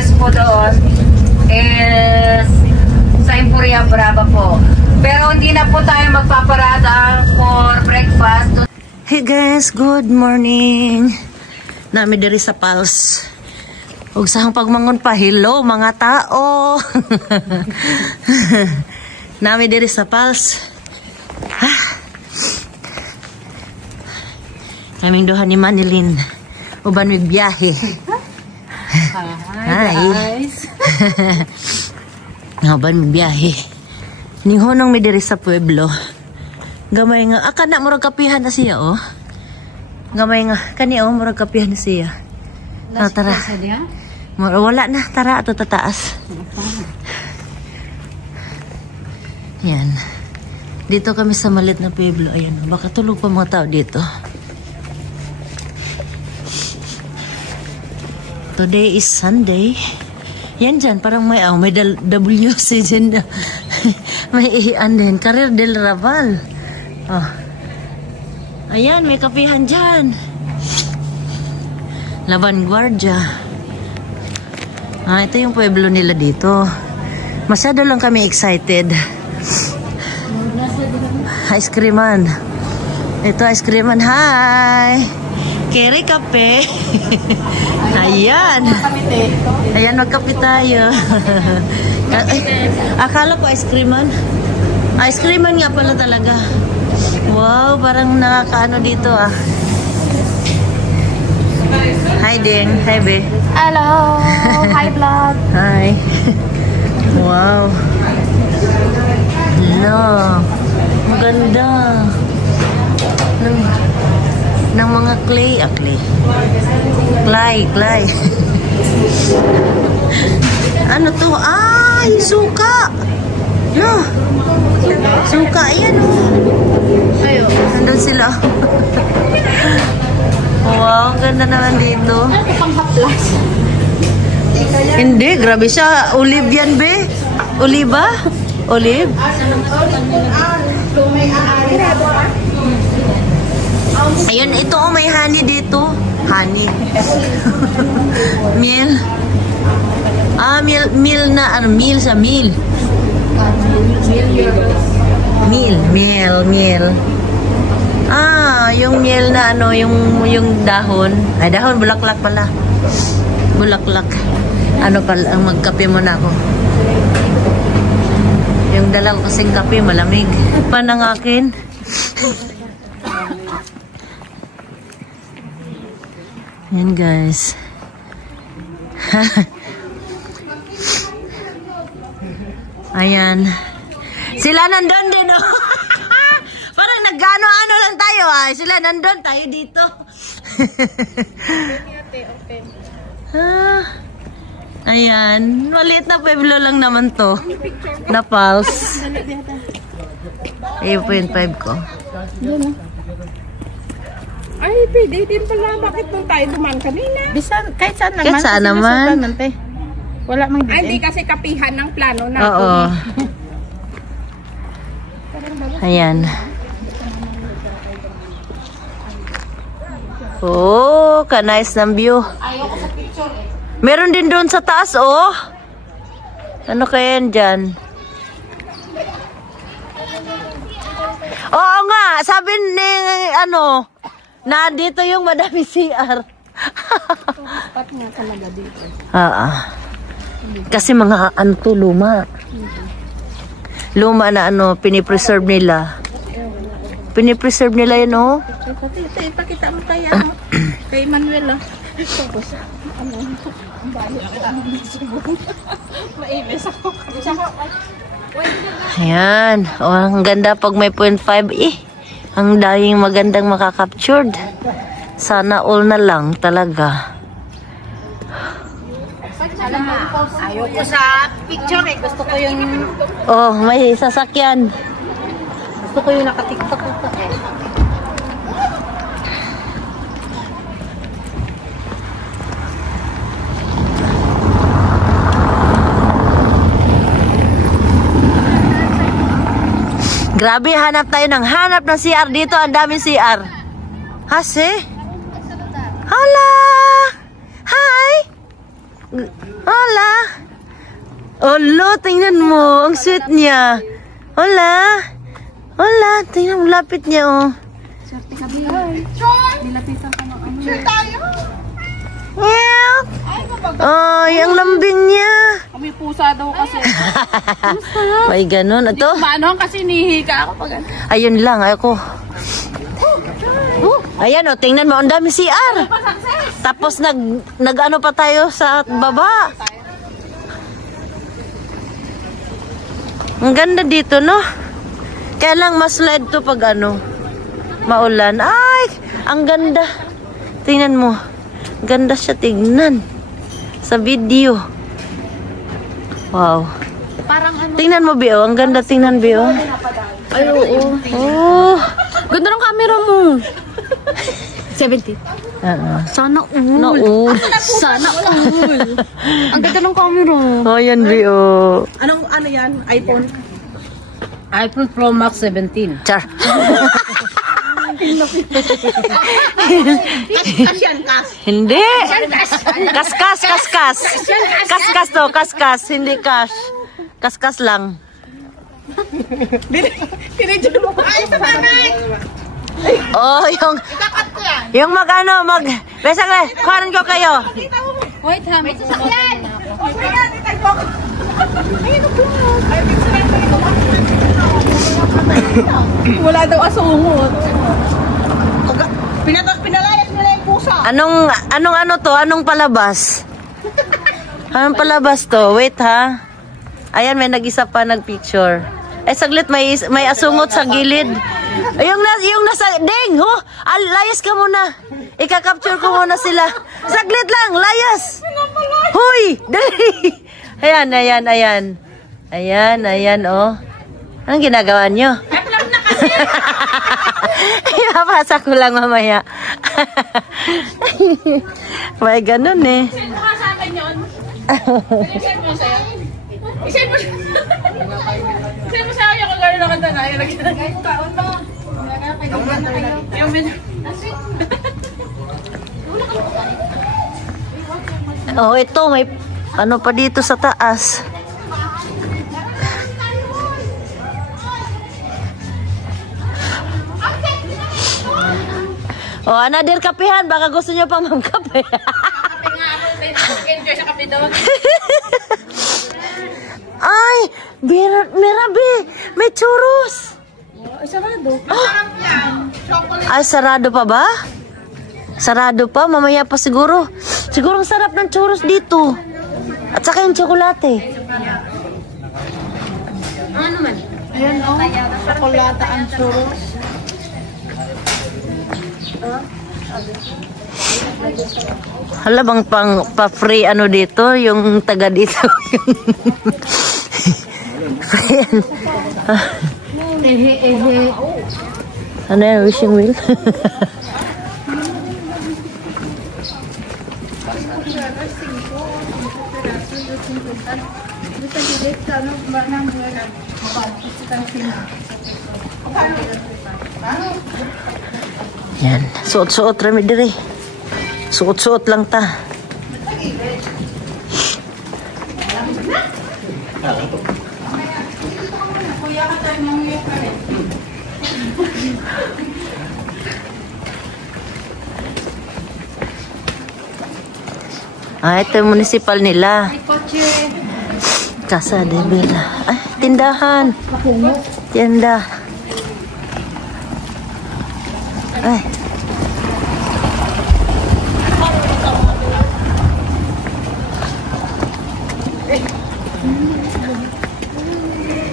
address po doon is sa Emporia Brava po. Pero hindi na po tayo magpaparada for breakfast. Hey guys, good morning. Nami diri sa Pals. Ug sahang pagmangon pa, hello mga tao. Nami diri sa Pals. Kaming duha ni Manilyn. Uban with biyahe. Hi guys. Uban with biyahe. Ninghonong mi diri sa pueblo. Gamay nga, kana murag kapihan na siya oh. Gamay nga, kani oh murag kapihan na siya. Tara. Wala na, tara ato tataas. Yan. Dito kami sa malit na pueblo. Ayan, baka tulog pa mga tao dito. Today is Sunday. Yan dyan, parang may WC dyan. May iyan din. Career del Raval. Oh. Ayan, may kapihan dyan. Laban Guardia. Ito yung pueblo nila dito. Masyado lang kami excited. Ice creaman. Ito ice creaman. Hi! Kere kape. Ayan. Ayan, magkape tayo. Akala ko ice creaman. Ice creaman nga pala talaga. Wow, parang nakakaano dito ah. Hi Ding. Hi Be. Hello. Hi vlog. Hi. Wow. No. Maganda. Ng mga clay. Clay. Ano to? Ay, suka. No. Suka, yan o. Ayo. Nandun sila. Wow, ganda naman dito. Ano pang haplas? Hindi, grabe siya. Olive yan, be. Oliva? Olive? Ayun, ito oh, may honey dito. Honey. Meal. Meal na, ano, meal sa meal. Meal. Yung meal na ano, yung dahon. Ay, dahon, bulaklak pala. Bulaklak. Ano pala, ang magkape muna ako. Yung dalaw kasing kape, malamig. Panang akin. Yan guys. Ayan. Sila nandun din oh. Parang nagano-ano lang tayo ah. Sila nandun, tayo dito. Ayan. Maliit na pueblo lang naman to. Na Pals. 8.5 ko. Ay, pwede din pala. Bakit nung tayo duman kanina? Bisan, kahit saan naman. Kahit saan naman. Wala mang din. Ay, hindi kasi kapihan ng plano na. Oo. Ayan. Oh, ka-nice ng view. Ayoko sa picture eh. Meron din doon sa taas, oh. Ano kaya yan dyan? Oo nga, sabi ni, ano, na dito yung madami CR. Pat nga talaga dito. Kasi mga ano to, luma. Luma na ano, pinipreserve nila. Pinipreserve nila yun, oh. Ipakita mo kaya, kay Manuel, oh. Ano, ang bayo ako. Maimis ako. Ayan. Oh, ang ganda pag may 0.5. Ang daming magandang makakaptured. Sana all na lang talaga. Ayoko sa picture eh. Gusto ko yung... Oh, may sasakyan. Gusto ko yung nakatiktok ito eh. Grabe, hanap tayo ng hanap ng CR dito. Ang daming CR. Hase? Hala! Hi! Hala! Olo, tingnan mo. Ang sweet niya. Hola. Hola, tingnan mo. Lapit niya, oh. Sure tayo. Meow. Ay, ang lambing niya. Kami pusa daw kasi. May ganun. Ito? Paano kasi nihika ako pag Ayun lang, ako. Ayan, oh, tingnan mo. Ang dami CR. Tapos nag-ano pa tayo sa baba. Ang ganda dito, no? Kaya lang maslide to pag ano, maulan. Ay, ang ganda. Tingnan mo. Ganda siya tingnan. Sa video. Wow. parang ano. Tingnan mo, Bio. Ang ganda tingnan, Bio. Ay, oo. Oh. Ganda ng camera mo. 70. Sana all. Naul. Sana all. Ang ganda ng camera. Oh, yan, Bio. Anong ano yan? iPhone? iPhone Pro Max 17. Char. Kas yan, kas. Hindi. Kaskas, kaskas. Kaskas to, kaskas. Hindi cash. Kaskas lang. Pinidyo mo. Ay, sa bagay. Oh, yung mag-ano, Besa ka, kuhanan ko kayo. Wait, ha. May sasakyan. Wala daw asungot. Pinalayas nila yung pusa. Anong ano to? Anong palabas? Anong palabas to? Wait, ha? Ayan, may nag-isa pa nag-picture. Eh, saglit, may asungot sa gilid. Yung nasa, Ding, ho? Layas ka muna. Ika-capture ko muna sila. Saglit lang, layas. Huy, dali. Ayan, oh. Anong ginagawa nyo? Ipapasa ko lang mamaya. May ganun eh. Send mo ka sa akin yun. Send mo sa'yo. Send mo sa akin kung gano'n nakanta na. Guys, kaon mo. Oh, ito may ano pa dito sa taas. Oh, anadir kapihan, baka gusto niyo pa magkape. Enjoy sa kape doon. Ay, mirabi, may churros. Ay, sarado. Ay, sarado pa ba? Sarado pa, mamaya pa siguro. Siguro ang sarap ng churros dito. At saka yung tsokolate. Ano man? Ayan, oh. Chocolate ang churros. Hala bang pa-free ano dito, yung taga dito. Free ano. Ano yan, wishing wheel? Yan, suot-suot rami diri. Suot-suot lang ta. Ah, ito yung municipal nila. Casa de Villa. Ay, tindahan. Tienda. Ay.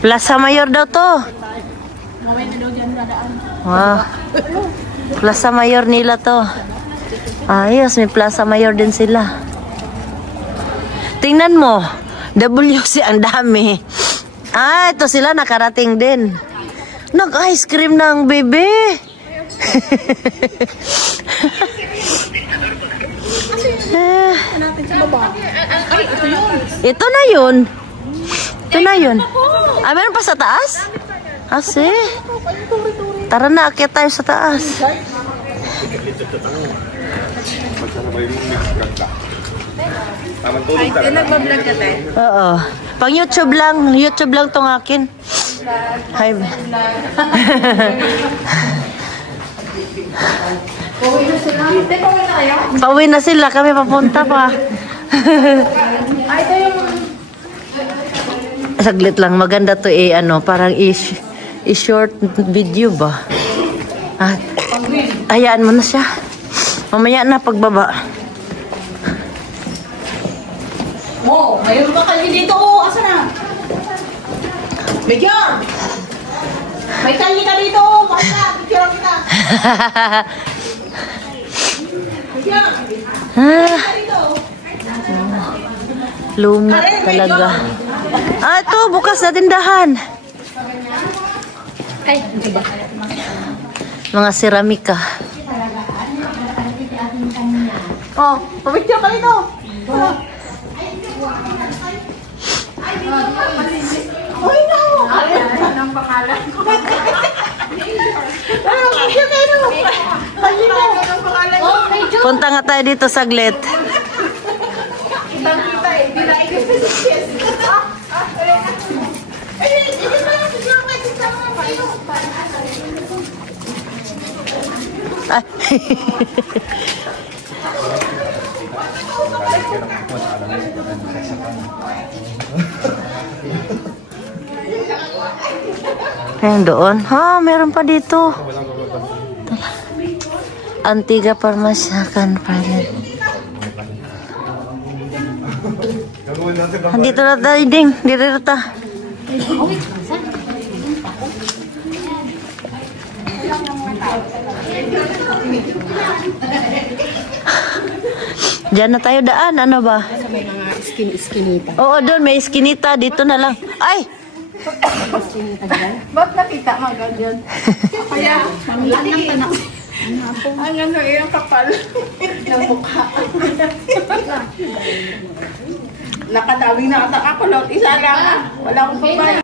Plaza Mayor daw to. Wow. Plaza Mayor nila to. Ayos, may Plaza Mayor din sila. Tingnan mo. WC ang dami. Ah, ito sila nakarating din. Nag-ice cream ng bebe. Ito na yun. Ito na yun. Ah, meron pa sa taas? Asi. Tara na, akyat tayo sa taas. Ay, nagbablog ka tayo. Oo. Pang YouTube lang. YouTube lang tong akin. Hi. Pauwi na sila. Kami papunta pa. Saglit lang. Maganda to ano, parang i-short video ba? At, hayaan mo na siya. Mamaya na pagbaba. Oh, mayroon ka kalye dito. Oh, asa na? Bigyan! May kalye ka dito. Basta, bigyan kita. Bigyan! Luma talaga. Ito, bukas na tindahan. Ay, ito ba? Mga seramika. Oh, pabigyan ka dito. Uy, no! Anong pangalan? Pabigyan ka dito. Kalye mo. Anong pangalan? Punta nga tayo dito saglit. Kita eh. Di na ikasasiyas. Ay, hindi ba yung bigyan ka dito? Ay. Ayan doon. Ha, meron pa dito. Antigua Parmasyakan Private. Andito na tayo, Ding. Dito na tayo. Diyan na tayo daan. Ano ba? Sa may mga iskinita. Oo, doon. May iskinita. Dito na lang. Ay! Ba't nakita mo ganyan? Kaya, lang ng tanak. Ang ano yung kapal ng mukha. Nakadawing nakatak ako, lot isa lang. Wala akong pagbayo.